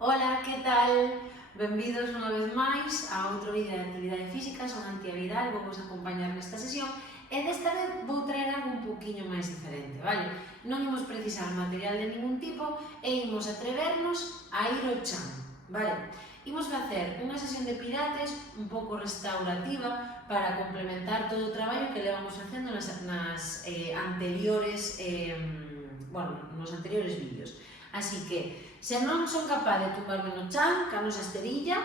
Ola, que tal? Benvidos unha vez máis a outro vídeo de actividade física. Son Antía Vidal, vou vos acompañar nesta sesión e desta vez vou traer algo un poquinho máis diferente, vale? Non imos precisar material de ningún tipo e imos atrevernos a ir ao chan, vale? Imos facer unha sesión de pilates un pouco restaurativa para complementar todo o traballo que levamos facendo nos anteriores vídeos. Así que, se non son capaz de tumbarme no chan, ca nosa esterilla,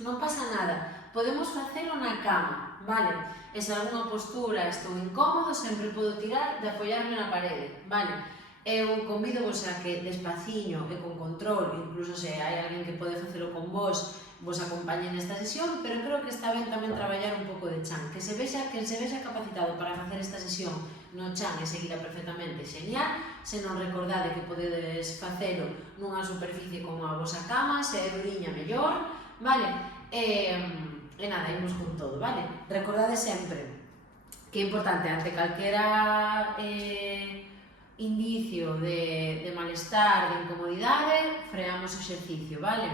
non pasa nada. Podemos facelo na cama, vale? E se algunha postura estou incómodo, sempre podo tirar de apoiarme na parede, vale? Eu convido-vos a que despaciño e con control, incluso se hai alguén que pode facelo con vos acompañe nesta sesión, pero creo que está ben tamén traballar un pouco de chan, que se vexa capacitado para facer esta sesión no chan e seguirá perfectamente genial. Se non recordade que podedes facelo nunha superficie como a vosa cama, se é duriña mellor, vale? E nada, imos con todo, vale? Recordade sempre que é importante ante calquera indicio de malestar, de incomodidade, freamos o exercicio, vale?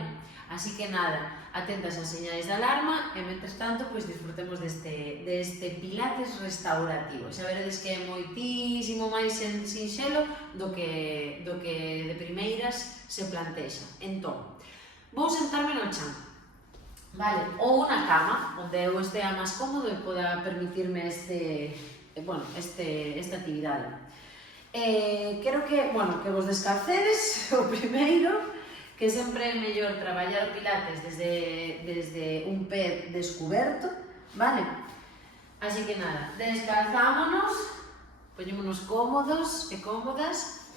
Así que nada, atentas ás señais de alarma e, mentres tanto, pois disfrutemos deste pilates restaurativo. Xa veredes que é moitísimo máis sinxelo do que de primeiras se plantexa. Entón, vou sentarme no chan, vale? Ou na cama, onde eu estea máis cómodo e poda permitirme esta actividade. Quero que vos descalcedes o primeiro, que sempre é mellor traballar o pilates desde un pé descuberto, vale? Así que nada, descalzámonos, poñémonos cómodos e cómodas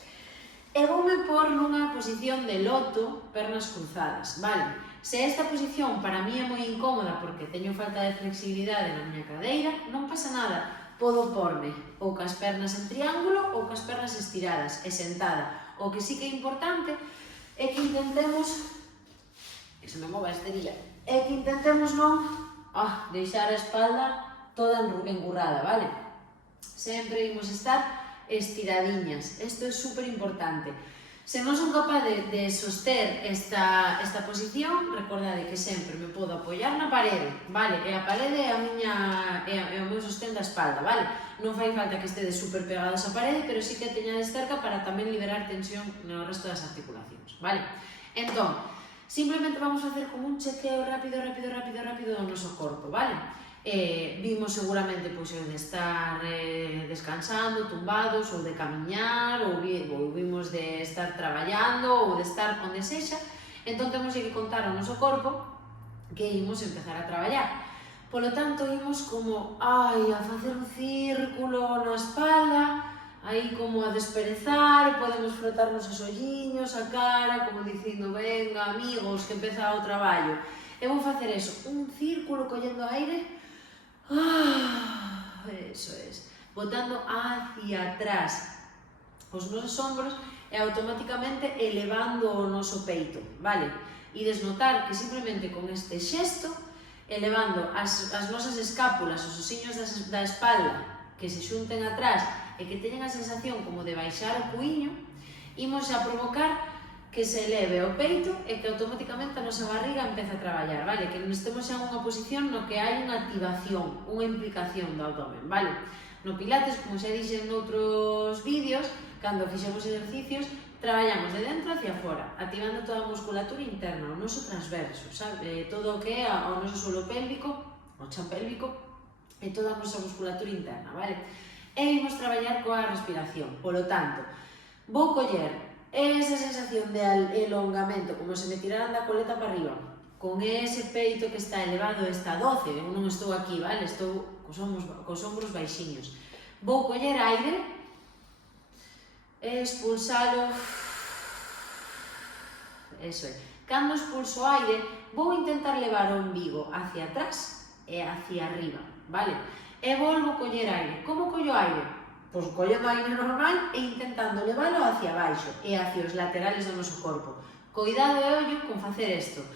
e voume pôr nunha posición de loto, pernas cruzadas, vale? Se esta posición para mí é moi incómoda porque teño falta de flexibilidade na miña cadeira, non pasa nada. Podo porme ou cas pernas en triángulo ou cas pernas estiradas e sentada. O que sí que é importante é que intentemos, que se me mova a esterilla, é que intentemos non deixar a espalda toda engurrada, vale? Sempre imos estar estiradiñas, isto é super importante. Se non son capaz de soster esta posición, recordade que sempre me podo apoiar na parede, vale? E a parede é o meu sostén da espalda, vale? Non fai falta que estedes super pegados á parede, pero sí que teñades cerca para tamén liberar tensión no resto das articulacións, vale? Entón, simplemente vamos a facer como un chequeo rápido do noso corpo, vale? Vimos seguramente o de estar descansando, tumbados, ou de camiñar, ou vimos de estar traballando, ou de estar onde sexa. Entón temos que contar ao noso corpo que imos empezar a traballar. Polo tanto, imos como a facer un círculo na espalda, aí como a desperezar, podemos frotarnos os olliños, a cara, como dicindo, venga, amigos, que empeza o traballo. E vou facer eso, un círculo collendo aire, eso es, botando hacia atrás os nosos ombros e automáticamente elevando o noso peito, vale? Ides notar que simplemente con este xesto, elevando as nosas escápulas, os osiños da espalda, que se xunten atrás e que teñen a sensación como de baixar o cuíño, imos a provocar que se eleve o peito e que automáticamente a nosa barriga empeza a traballar, vale? Que non estemos xa en unha posición no que hai unha activación, unha implicación do abdomen, vale? No pilates, como xa dixen noutros vídeos, cando fixemos exercicios, traballamos de dentro hacia fora, activando toda a musculatura interna, o noso transverso, sabe? Todo o que é o noso suelo pélvico, o chan pélvico, e toda a nosa musculatura interna, vale? E imos traballar coa respiración, polo tanto, vou coller esa sensación de elongamento, como se me tiraran da coleta para arriba, con ese peito que está elevado, está doce, eu non estou aquí, vale? Estou cos ombros baixiños. Vou coller aire, expulsalo, eso é. Cando expulso aire, vou intentar levar o umbigo hacia atrás e hacia arriba, vale? E volvo coller aire. Como collo aire? Pois collendo aire normal e intentando leválo hacia baixo e hacia os laterales do noso corpo. Coidado e ollo con facer isto.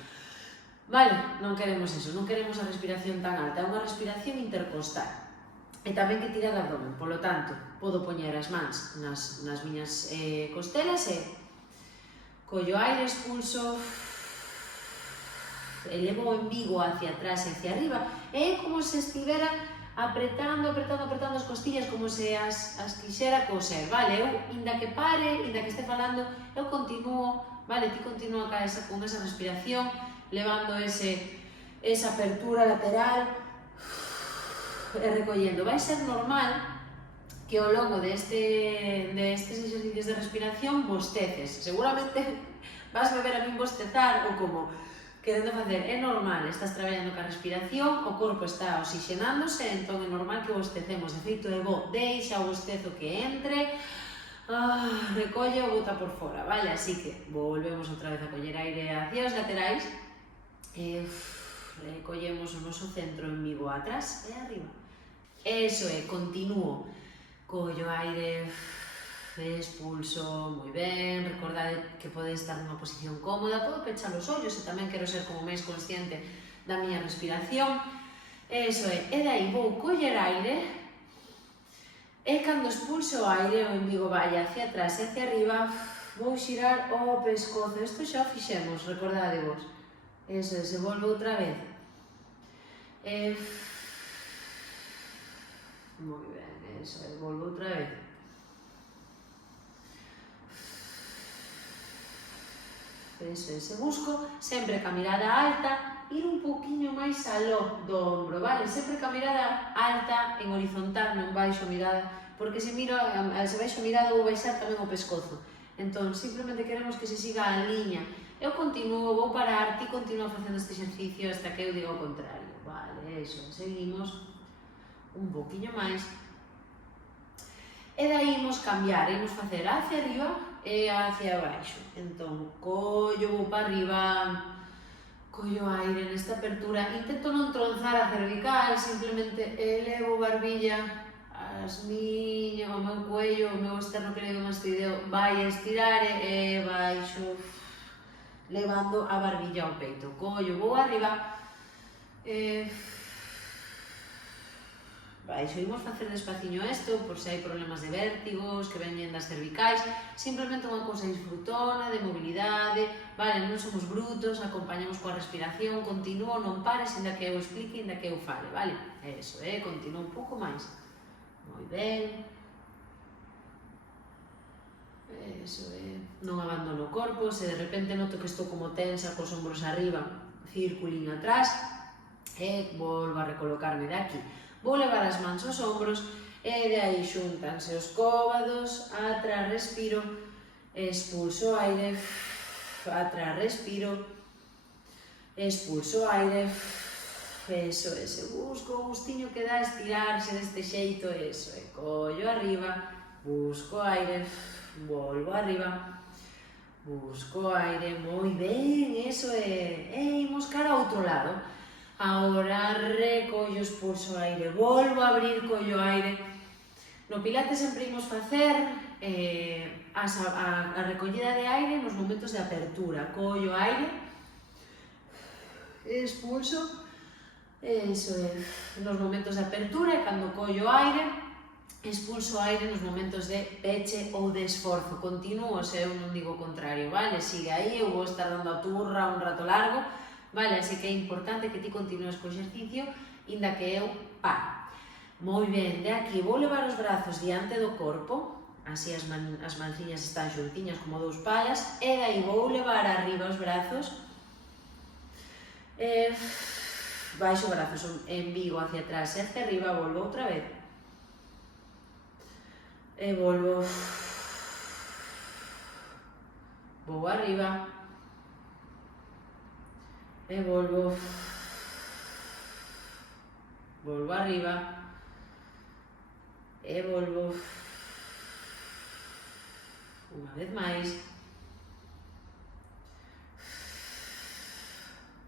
Vale, non queremos eso, non queremos a respiración tan alta, é unha respiración intercostal. E tamén que tira do abdomen, polo tanto, podo poñer as mans nas miñas costelas e collo aire, expulso, elevo o embigo hacia atrás e hacia arriba, é como se estivera apretando as costillas, como se as quixera coser, vale? Eu, inda que pare, inda que este falando, eu continuo, vale? Ti continúa con esa respiración, levando esa apertura lateral e recollendo. Vai ser normal que ao longo destes exercicios de respiración bosteces. Seguramente vas a ver a min bostezar ou como querendo facer, é normal, estás traballando ca respiración, o corpo está oxigenándose, entón é normal que bostecemos. De feito, é bo, deixa o bostezo que entre, recolle o bota por fora, vale? Así que volvemos outra vez a coller aire hacia os laterais, recollemos o noso centro en vivo atrás e arriba. Eso é, continúo, collo aire, expulso, moi ben, recordade que pode estar nunha posición cómoda, podo pechar os ollos e tamén quero ser como máis consciente da miña respiración. Eso é, e dai vou coller aire e cando expulso o aire o embigo vai hacia atrás e hacia arriba, vou xirar o pescozo. Isto xa o fixemos, recordade vos. Eso é, se volve outra vez. Moi ben, eso é, volve outra vez. Eso, se busco sempre ca mirada alta, ir un poquinho máis aló do ombro, vale? Sempre ca mirada alta en horizontal, non baixo a mirada, porque se baixo a mirada vou baixar tamén o pescozo. Entón, simplemente queremos que se siga a liña. Eu continuo, vou parar, ti continúa facendo este exercicio hasta que eu diga o contrario. Vale, eso, seguimos un poquinho máis. E daí imos cambiar, imos facer hacia arriba e hacia abaixo. Entón, collo, vou para arriba, collo aire nesta apertura, intento non tronzar a cervical, simplemente elevo barbilla, o meu cuello, o meu externo cleidomastoideo vai a estirar e baixo, levando a barbilla ao peito. Collo, vou arriba, baixo, imos facer despaciño isto, por se hai problemas de vértigos que veñen das cervicais, simplemente unha cousa disfrutona, de mobilidade, vale, non somos brutos, acompañamos coa respiración, continuo, non pares, inda que eu explique, inda que eu fale, vale? Eso, continuo un pouco máis. Moi ben. Eso, non abandono o corpo, se de repente noto que estou como tensa, cos ombros arriba, circulín atrás, e volvo a recolocarme de aquí. Vou levar as mans aos ombros e de aí xuntanse os cóbados, atrás respiro, expulso aire, atrás respiro, expulso aire, eso, ese busco o gustiño que dá estirarse deste xeito, eso, e collo arriba, busco aire, volvo arriba, busco aire, moi ben, eso é, e imos cara a outro lado. Ahora recollo, expulso aire, volvo a abrir, collo aire. No Pilates sempre imos facer a recollida de aire nos momentos de apertura. Collo aire, expulso, eso é, nos momentos de apertura e cando collo aire, expulso aire nos momentos de peche ou de esforzo. Continuo, se eu non digo o contrario, vale? Sigue aí, eu vou estar dando a turra un rato largo, vale, así que é importante que ti continues co exercicio, inda que eu pare. Moi ben, de aquí vou levar os brazos diante do corpo, así as manciñas están xuntiñas como dous palas, e dai vou levar arriba os brazos, baixo brazos, embigo hacia atrás e hacia arriba, volvo outra vez, e volvo, vou arriba, e volvo, volvo arriba, e volvo, unha vez máis,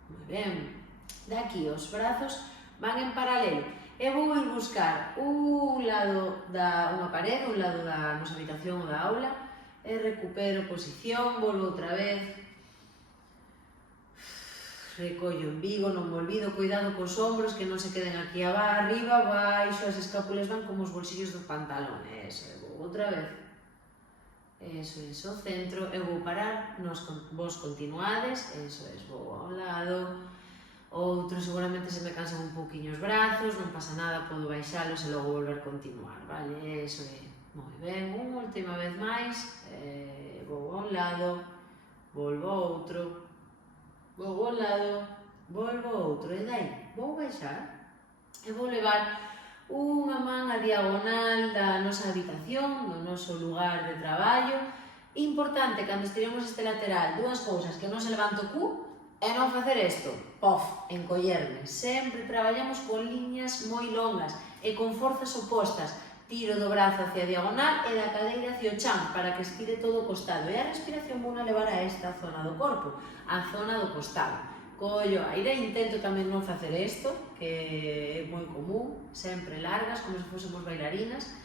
moi ben, daqui os brazos van en paralelo, e vou ir buscar un lado unha parede, un lado da nosa habitación ou da aula, e recupero posición, volvo outra vez, recollo o embigo, non me olvido, cuidado cos ombros, que non se queden aquí arriba, baixo, as escápulas van como os bolsillos do pantalón, eso, vou outra vez, eso é, o centro, eu vou parar, vos continuades, eso é, vou a un lado, outro seguramente se me cansan un pouquiño os brazos, non pasa nada, podo baixalos e logo volver a continuar, vale, eso é, moi ben, unha última vez máis, vou a un lado, volvo a outro, vou a un lado, volvo a outro, e dai, vou baixar, e vou levar unha man a diagonal da nosa habitación, do noso lugar de traballo. Importante, cando estiremos este lateral, dúas cousas, que non se levante o cu e non facer isto, pof, encollerme. Sempre traballamos con liñas moi longas e con forzas opostas. Tiro do brazo hacia a diagonal e da cadeira hacia o chan para que estire todo o costado. E a respiración vou a levar a esta zona do corpo, a zona do costado. Collo aire, intento tamén non facer isto, que é moi común, sempre largas, como se fósemos bailarinas.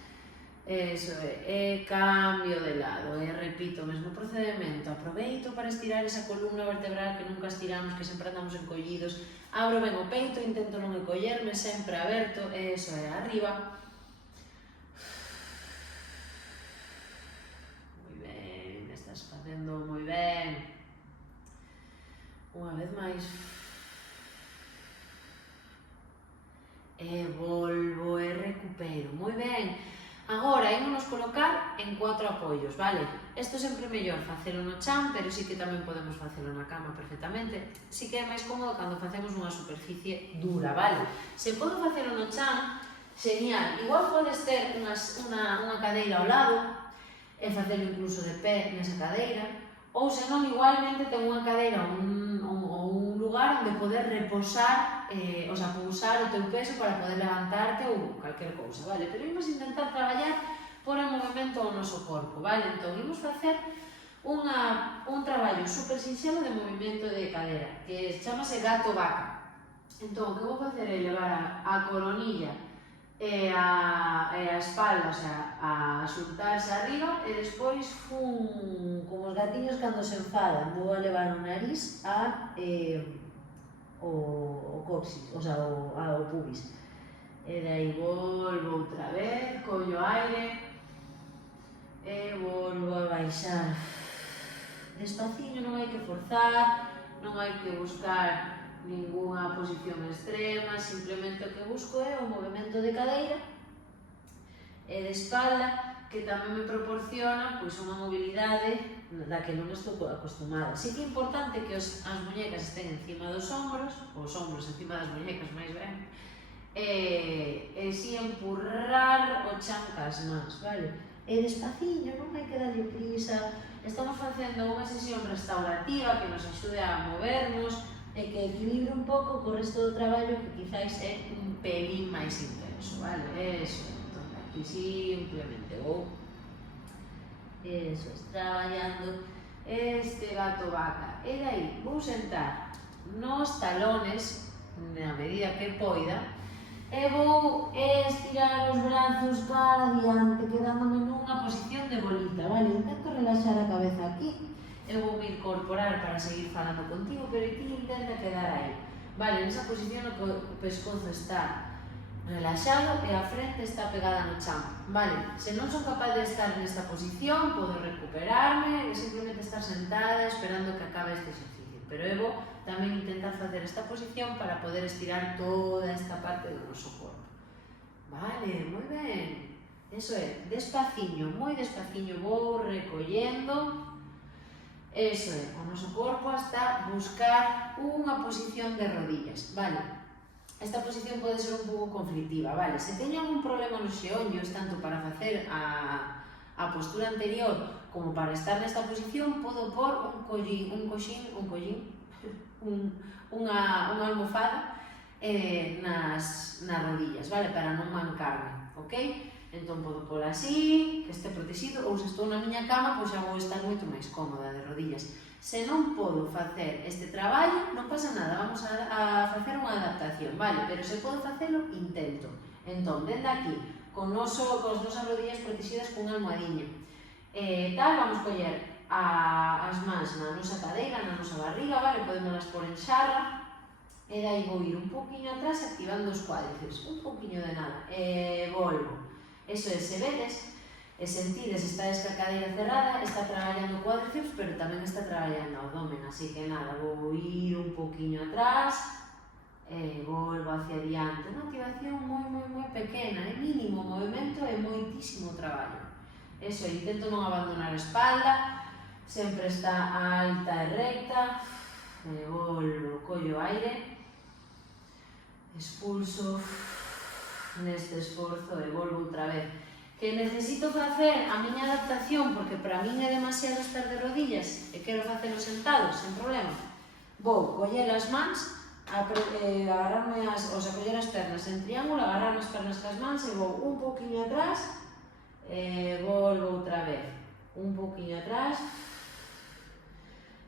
Eso é, e cambio de lado, e repito o mesmo procedimento, aproveito para estirar esa columna vertebral que nunca estiramos, que sempre andamos encollidos, abro ben o peito, intento non encollerme, sempre aberto, e eso é, arriba. Moi ben, estás facendo moi ben. Unha vez máis. E volvo e recupero. Moi ben. Agora, ímonos colocar en 4 apoios, vale? Isto sempre é mellor facelo no chan, pero sí que tamén podemos facelo na cama perfectamente. Sí que é máis cómodo cando facemos unha superficie dura, vale? Se podo facelo no chan, genial. Igual podes ter unha cadeira ao lado e facelo incluso de pé nesa cadeira, ou senón igualmente ten unha cadeira ou un lugar onde poder reposar, o sea, pousar o teu peso para poder levantarte ou calquer cousa, vale? Pero imos intentar traballar por o movimento ao noso corpo, vale? Entón, imos facer un traballo super sinxelo de movimento de cadera, que chamase gato-vaca. Entón, o que vou facer é levar a coronilla e a espalda, o sea, a xuntarse arriba e despois como os gatiños cando se enfadan, vou a levar o nariz o coxis, o sea, o pubis, e dai volvo outra vez, collo aire e volvo a baixar despaciño, non hai que forzar, non hai que buscar ninguna posición extrema, simplemente o que busco é o movimento de cadeira e de espalda, que tamén me proporciona pois unha mobilidade da que non estou acostumada. Sí que é importante que as muñecas estén encima dos ombros, os ombros encima das muñecas máis ben, e si empurrar o chan cas mans, vale? E despaciño, non hai que darlle prisa, estamos facendo unha sesión restaurativa que nos axude a movernos e que equilibre un pouco co resto do traballo que quizáis é un pelín máis intenso, vale? Eso, entón aquí simplemente vou traballando este gato-vaca e dai vou sentar nos talones na medida que poida e vou estirar os brazos cara adiante quedándome nunha posición de bolita, vale? Intento relaxar a cabeza aquí. Eu vou me incorporar para seguir falando contigo, pero ti intenta quedar aí. Vale, nesa posición o pescozo está relaxado e a frente está pegada no chan. Vale, se non son capaz de estar nesta posición, podo recuperarme e simplemente estar sentada esperando que acabe este exercicio. Pero eu vou tamén intentar facer esta posición para poder estirar toda esta parte do noso corpo. Vale, moi ben. Eso é, despaciño, moi despaciño vou recollendo. Eso é, o noso corpo hasta buscar unha posición de rodillas, vale? Esta posición pode ser un pouco conflictiva, vale? Se teño algún problema nos xeonllos, tanto para facer a postura anterior como para estar nesta posición, podo pôr unha almofada nas rodillas, vale? Para non mancarme, ok? Entón podo pôr así, que este protegido, ou se estou na miña cama, pois xa vou estar moito máis cómoda de rodillas. Se non podo facer este traballo, non pasa nada, vamos a facer unha adaptación, vale? Pero se podo facelo, intento. Entón, dende aquí, con as nosas rodillas protegidas cunha almohadiña. Vamos coller as mans na nosa cadeira, na nosa barriga, vale? Podémolas pôr en xarra, e dai vou ir un poquinho atrás activando os cuádriceps, un poquinho de nada, e volvo. Eso é, se vedes, E sentides, estades ca cadeira cerrada, está traballando o cuádriceps, pero tamén está traballando o abdomen, así que nada, vou ir un poquinho atrás, e volvo hacia diante. Unha activación moi pequena, é mínimo movimento e moitísimo traballo. Eso, intento non abandonar a espalda, sempre está alta e recta, e volvo, collo aire, expulso neste esforzo e volvo outra vez. Que necesito facer a miña adaptación, porque para min é demasiado estar de rodillas e quero facelo sentado, sen problema. Vou coller as mans, agarrarme coller as pernas en triángulo, agarrarme as pernas cas mans e vou un poquinho atrás e volvo outra vez. Un poquinho atrás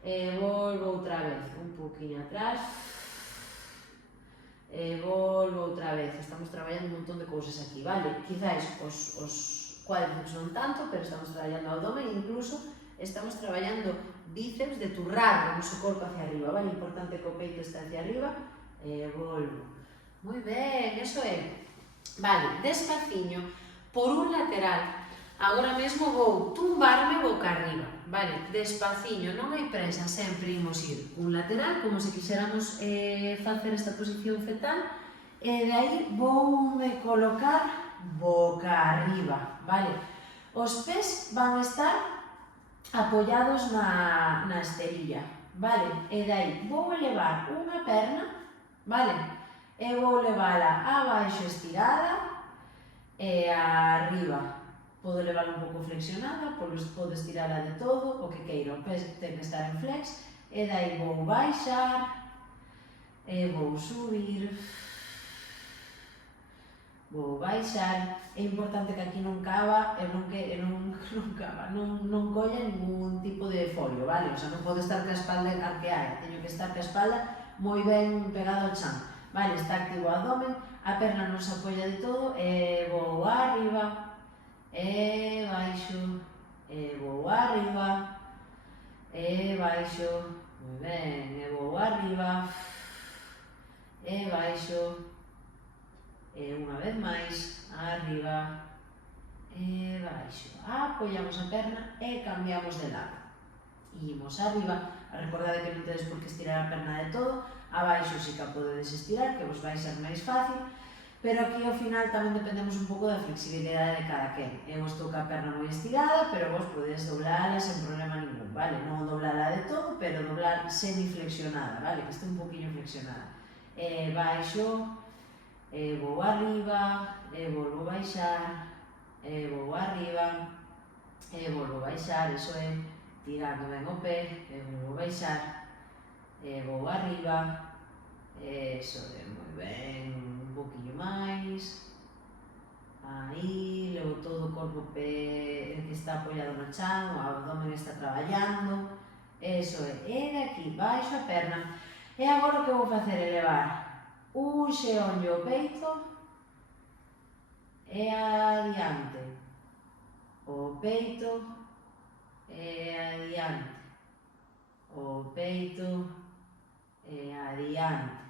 e volvo outra vez. Un poquinho atrás e volvo outra vez. Estamos traballando un montón de cousas aquí, vale? Quizáis os cuádriceps non tanto, pero estamos traballando o abdomen e incluso estamos traballando bíceps de turrar o noso corpo hacia arriba, vale? Importante que o peito está hacia arriba e volvo. Moi ben, eso é. Vale, despaciño, por un lateral. Agora mesmo vou tumbarme boca arriba, vale? Despaciño, non hai presa, sempre imos ir un lateral, como se quixéramos facer esta posición fetal, e de aí voume colocar boca arriba, vale? Os pés van a estar apoyados na esterilla, vale? E de aí vou elevar unha perna, vale? E vou levala abaixo estirada e arriba. Podo levala un pouco flexionada, podo estirala de todo, o que queira, o pés ten que estar en flex, e de aí vou baixar, e vou subir, vou baixar. É importante que aquí non cava e non colla ningún tipo de folio, vale? O sea, non pode estar ca espalda arqueada, teño que estar ca espalda moi ben pegada ao chan, vale? Está activo o abdomen, a perna non se apoia de todo, e vou arriba, e baixo, e vou arriba, e baixo, moi ben, e vou arriba, e baixo, e unha vez máis, arriba, e baixo. Apoiamos a perna e cambiamos de lado. Imos arriba, recordade que non tedes por que estirar a perna de todo, abaixo si que a podedes estirar, que vos vai ser máis fácil, pero aquí ao final tamén dependemos un pouco da flexibilidade de cada quen. Eu estou ca perna moi estirada, pero vos podedes doblala sen problema ningún, vale? Non doblala de todo, pero doblar semiflexionada, vale? Que este un poquinho flexionada. E baixo, e vou arriba, e volvo baixar, e vou arriba, e volvo baixar, iso é tirando ben o pé, e volvo baixar, e vou arriba, e iso é moi ben, un poquinho máis, aí, levo todo o corpo que está apoiado no chan, o abdomen está traballando, eso é, e de aquí baixo a perna, e agora o que vou facer é levar un xeonllo ao peito e adiante, o peito e adiante, o peito e adiante.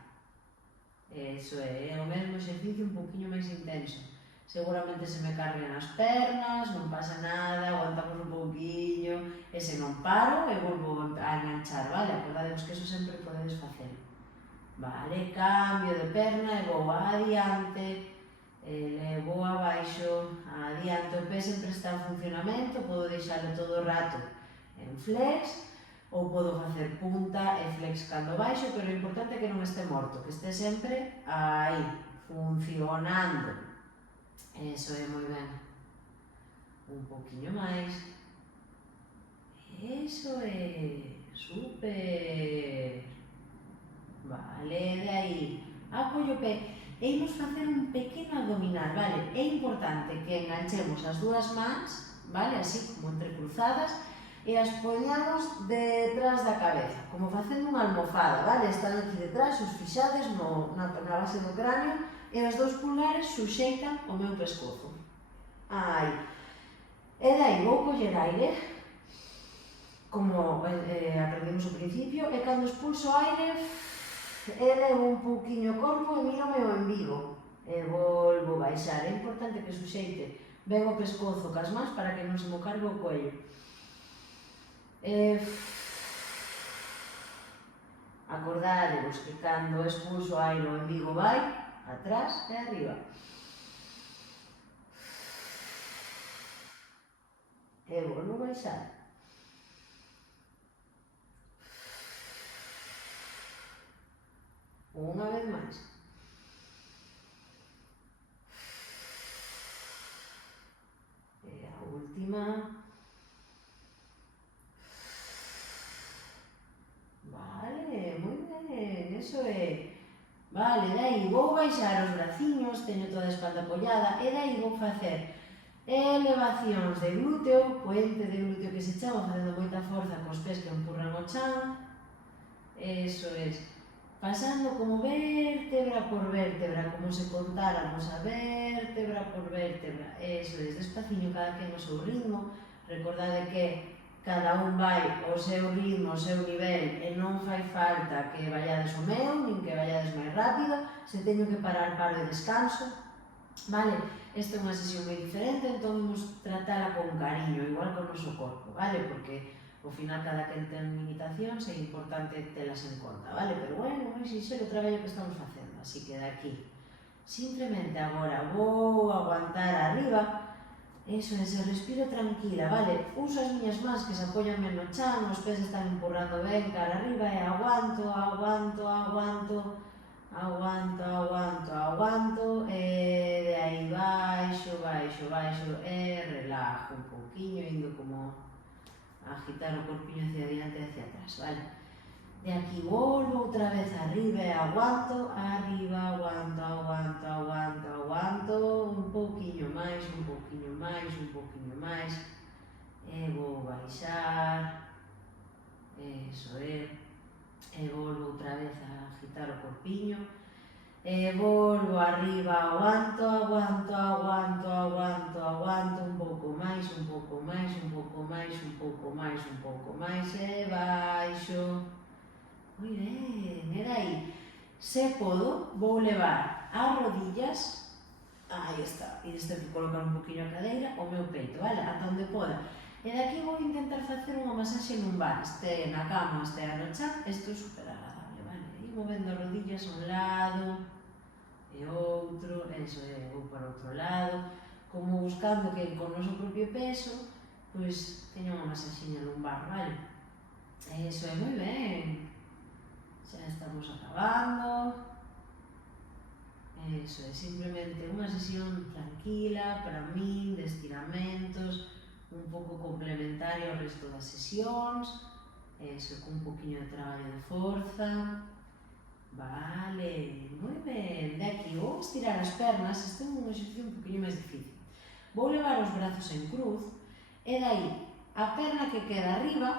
Eso é o mesmo exercicio un poquinho máis intenso. Seguramente se me cargan as pernas, non pasa nada, aguantamos un pouquinho, e se non paro, e volvo a enganchar, vale? Acordademos que eso sempre podedes facer. Vale, cambio de perna e vou adiante, levo abaixo, adiante, o pé sempre está en funcionamento, podo deixalo todo o rato en flex, ou podo facer punta e flex cando baixo, pero o importante é que non este morto, que este sempre aí, funcionando. Eso é moi ben. Un poquinho máis. Eso é, super. Vale, de aí, apoio o pé. E imos facer un pequeno abdominal, vale? É importante que enganchemos as dúas mans, vale? Así como entrecruzadas, e as poñamos detrás da cabeza, como facendo unha almofada, vale? Están aquí detrás, os fixades na base do cráneo, e os dous pulgares suxeitan o meu pescozo. Aí. E dai vou coller aire, como aprendimos ao principio, e cando expulso aire, elevo un pouquiño o corpo e mírome o embigo. E volvo baixar. É importante que suxeite Ben o pescozo cas mans para que non se mo cargue o cuello. Acordadevos que cando expulso o aire o embigo vai atrás e arriba. E volvo a baixar. Unha vez máis. E a última. Vale, moi ben, eso é. Vale, dai vou baixar os braciños, teño toda a espalda apoiada, e dai vou facer elevacións de glúteo, puente de glúteo que se chama, facendo moita forza cos pés que empurran o chan. Eso é. Pasando como vértebra por vértebra, como se contáramos a vértebra por vértebra. Eso é, despaciño, cada quen o seu ritmo. Recordade que cada un vai ao seu ritmo, ao seu nivel, e non fai falta que vayades o meu, nin que vayades máis rápido. Se teño que parar, paro e descanso. Vale? Esta é unha sesión moi diferente, entón vamos tratala con cariño, igual con o noso corpo, vale? Porque ao final cada quen ten limitacións e é importante telas en conta, vale? Pero bueno, é sinxelo o traballo que estamos facendo, así que daqui. Simplemente agora vou aguantar arriba, eso é, se respiro tranquila, vale? Uso as miñas mans que se apoian ben no chan, os pés están empurrando ben cara arriba e aguanto, aguanto, aguanto, aguanto, aguanto, aguanto, e de aí baixo, baixo, baixo, e relajo un pouquiño, indo como a agitar o corpiño hacia diante e hacia atrás, vale? De aquí volvo outra vez arriba e aguanto, arriba, aguanto, aguanto, aguanto, aguanto, un pouquiño máis, un pouquiño máis, un pouquiño máis, e vou baixar, eso é, e volvo outra vez a agitar o corpiño, e volvo arriba, aguanto, aguanto, aguanto, aguanto, aguanto, un pouco máis, un pouco máis, un pouco máis, un pouco máis, un pouco máis, e baixo. Moi ben, e dai, se podo, vou levar as rodillas, aí está, e isto que colocar un poquinho a cadeira, o meu peito, vale, ata onde poda. E daqui vou intentar facer unha masaxe lumbar, este na cama, este no chan, isto é super agradable, vale? E movendo as rodillas a un lado e outro, eso é, vou para outro lado, como buscando que con o noso propio peso, pois teña unha masaxiña lumbar, vale? Eso é, moi ben. Xa estamos acabando. Eso é, simplemente unha sesión tranquila para min, de estiramentos, un pouco complementario ao resto das sesións, eso, con un poquinho de traballo de forza. Vale, moi ben. De aquí vou estirar as pernas, este é un exercicio un poquinho máis difícil. Vou levar os brazos en cruz e dai a perna que queda arriba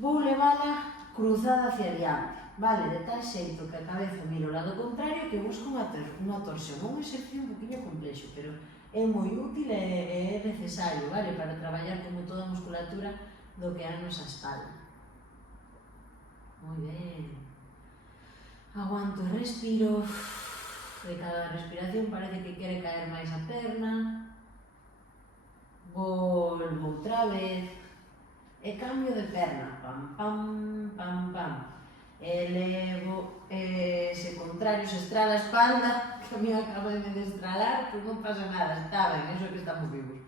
vou levala cruzada hacia diante, vale? De tal xeito que a cabeza mira o lado contrario que busca unha torsión. É un exercicio un poquinho complexo, pero é moi útil e é necesario, vale? Para traballar como toda a musculatura do que é a nosa espalda. Moi ben. Aguanto e respiro. De cada respiración parece que quere caer máis a perna. Volvo outra vez. E cambio de perna. Pam, pam, pam, pam. Elevo, ese contrario, se estrala a espalda, que a mí acaba de estralar, pois non pasa nada, está ben, eso é que estamos vivos.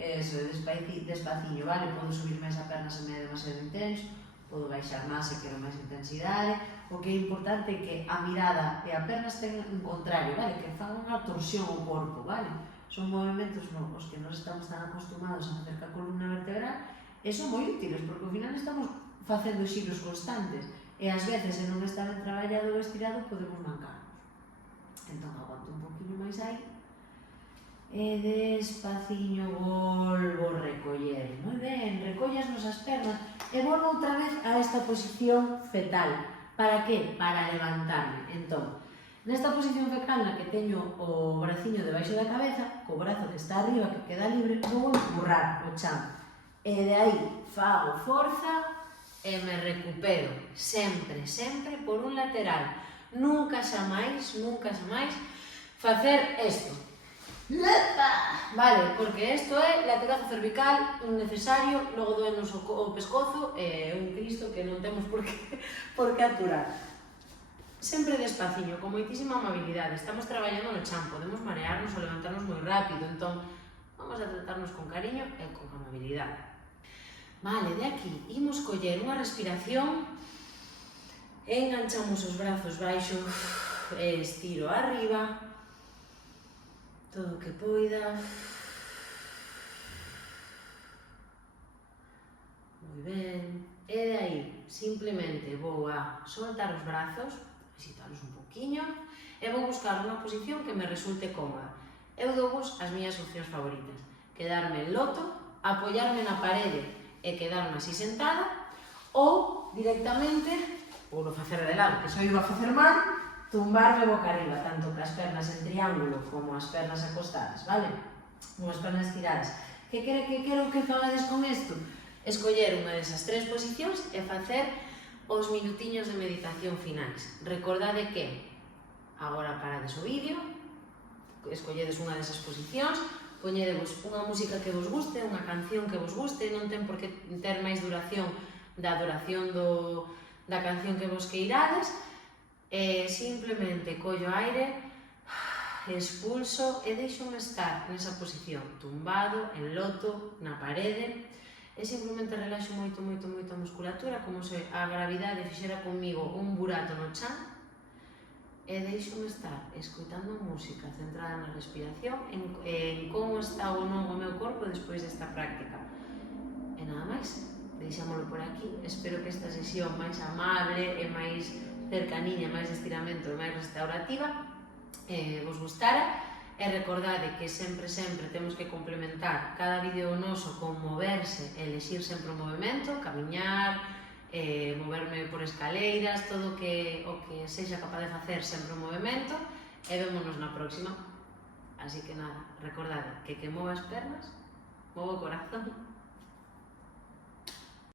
Eso, despaciño, vale? Podo subir máis a perna se me é demasiado intenso, podo baixar máis se quero máis intensidade. O que é importante é que a mirada e a perna estén en contrario, vale? Que fagan unha torsión ao corpo, vale? Son movimentos novos que non estamos tan acostumados a facer ca columna vertebral e son moi útiles, porque ao final estamos facendo xiros constantes e ás veces, se non está ben traballado ou estirado, podemos mancarnos. Entón, aguanto un poquinho máis aí e despaciño volvo a recoller. Moi ben, recollo as nosas pernas e volvo outra vez a esta posición fetal. Para que? Para levantarme. Entón, nesta posición fetal na que teño o braciño debaixo da cabeza, co brazo que está arriba, que queda libre, vou empurrar o chan. E de aí fago forza e me recupero. Sempre, sempre por un lateral. Nunca xa máis facer isto. Vale, porque isto é latigazo cervical innecesario, logo doenos o pescozo, un cristo que non temos por que aturar. Sempre despaciño, con moitísima amabilidade. Estamos traballando no chan, podemos marearnos ou levantarnos moi rápido, entón vamos a tratarnos con cariño e con amabilidade. Vale, de aquí imos coller unha respiración, enganchamos os brazos baixo e estiro arriba, todo o que poida. Moi ben. E de aí, simplemente vou a soltar os brazos, agitalos un poquinho, e vou buscar unha posición que me resulte cómoda. Eu douvos as miñas opcións favoritas. Quedarme en loto, apoiarme na parede e quedarme así sentada, ou directamente, ou non facer de lado, que só iba a facer mal, tumbarme boca arriba, tanto que as pernas en triángulo como as pernas acostadas, vale? Ou as pernas tiradas. Que quero que fagades con isto? Escoller unha desas tres posicións e facer os minutiños de meditación finais. Recordade que agora parades o vídeo, escolledes unha desas posicións, poñedevos unha música que vos guste, unha canción que vos guste, non ten por que ter máis duración da duración da canción que vos queirades, e simplemente collo aire, expulso e deixo-me estar nesa posición, tumbado, en loto, na parede, e simplemente relaxo moito a musculatura, como se a gravidade fixera comigo un burato no chan, e deixo-me estar escoitando música centrada na respiración, en como está ou non o meu corpo despois desta práctica. E nada máis, deixámolo por aquí. Espero que esta sesión máis amable e máis cercaniña, máis de estiramento e máis restaurativa vos gustara. E recordade que sempre temos que complementar cada vídeo noso con moverse e elexir sempre o movimento, camiñar, moverme por escaleiras, todo o que sexa capaz de facer sempre o movimento, e vémonos na próxima. Así que nada, recordade que mova as pernas, mova o corazón.